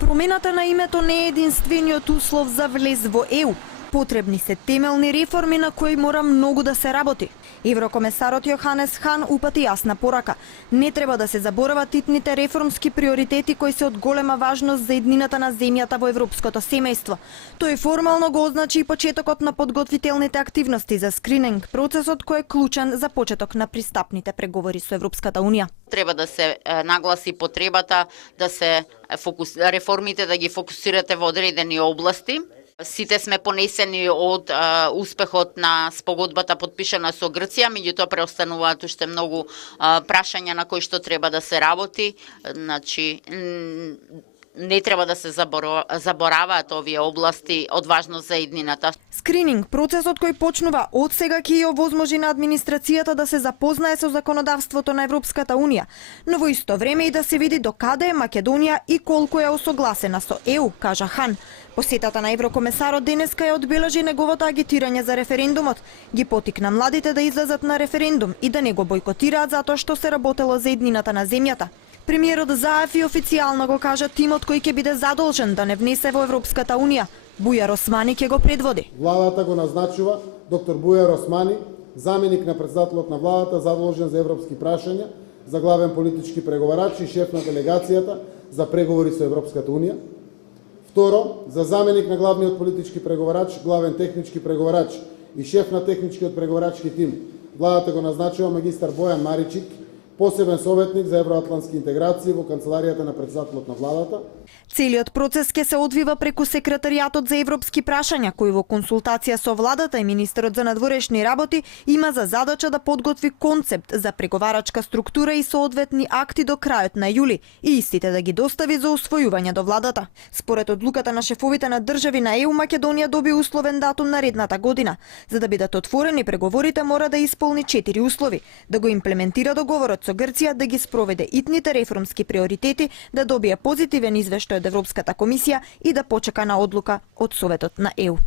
Промената на името не е единствениот услов за влез во ЕУ. Потребни се темелни реформи на кои мора многу да се работи. Еврокомесарот Јоханес Хан упати јасна порака. Не треба да се заборават итните реформски приоритети кои се од голема важност за иднината на земјата во европското семејство. Тој формално го означи и почетокот на подготвителните активности за скрининг, процесот кој е клучен за почеток на пристапните преговори со Европската Унија. Треба да се нагласи потребата да се реформите да ги фокусирате во одредени области. Сите сме понесени од успехот на спогодбата подпишана со Грција, меѓутоа преостануваат уште многу прашања на кои што треба да се работи. Значи, не треба да се забораваат овие области од важност за иднината. Скрининг, процесот кој почнува од сега ќе ја овозможи на администрацијата да се запознае со законодавството на Европската Унија, но во исто време и да се види до каде е Македонија и колку е осогласена со ЕУ, кажа Хан. Посетата на еврокомесарот денеска ја одбележи неговото агитирање за референдумот. Ги потикна младите да излезат на референдум и да не го бойкотираат затоа што се работело за иднината на земјата. Премиерот Заев и официјално го кажа тимот кој ќе биде задолжен да не внесе во Европската Унија. Бујар Османи ќе го предводи. Владата го назначува доктор Бујар Османи, заменик на претседателот на владата задолжен за европски прашања, за главен политички преговарач и шеф на делегацијата за преговори со Европската Унија. Второ, за заменик на главниот политички преговарач, главен технички преговарач и шеф на техничкиот преговарачки тим, владата го назначува магистар Бојан Маричик, посебен советник за евроатлантски интеграции во канцеларијата на претседателот на владата. Целиот процес ќе се одвива преку секретаријатот за европски прашања, кој во консултација со владата и министерот за надворешни работи има за задача да подготви концепт за преговарачка структура и соодветни акти до крајот на јули и истите да ги достави за усвојување до владата. Според одлуката на шефовите на држави на ЕУ, Македонија доби условен датум наредната година. За да бидат отворени преговорите мора да исполни 4 услови: да го имплементира договорот со Грција, да ги спроведе итните реформски приоритети, да добие позитивен извештај од Европската комисија и да почека на одлука од Советот на ЕУ.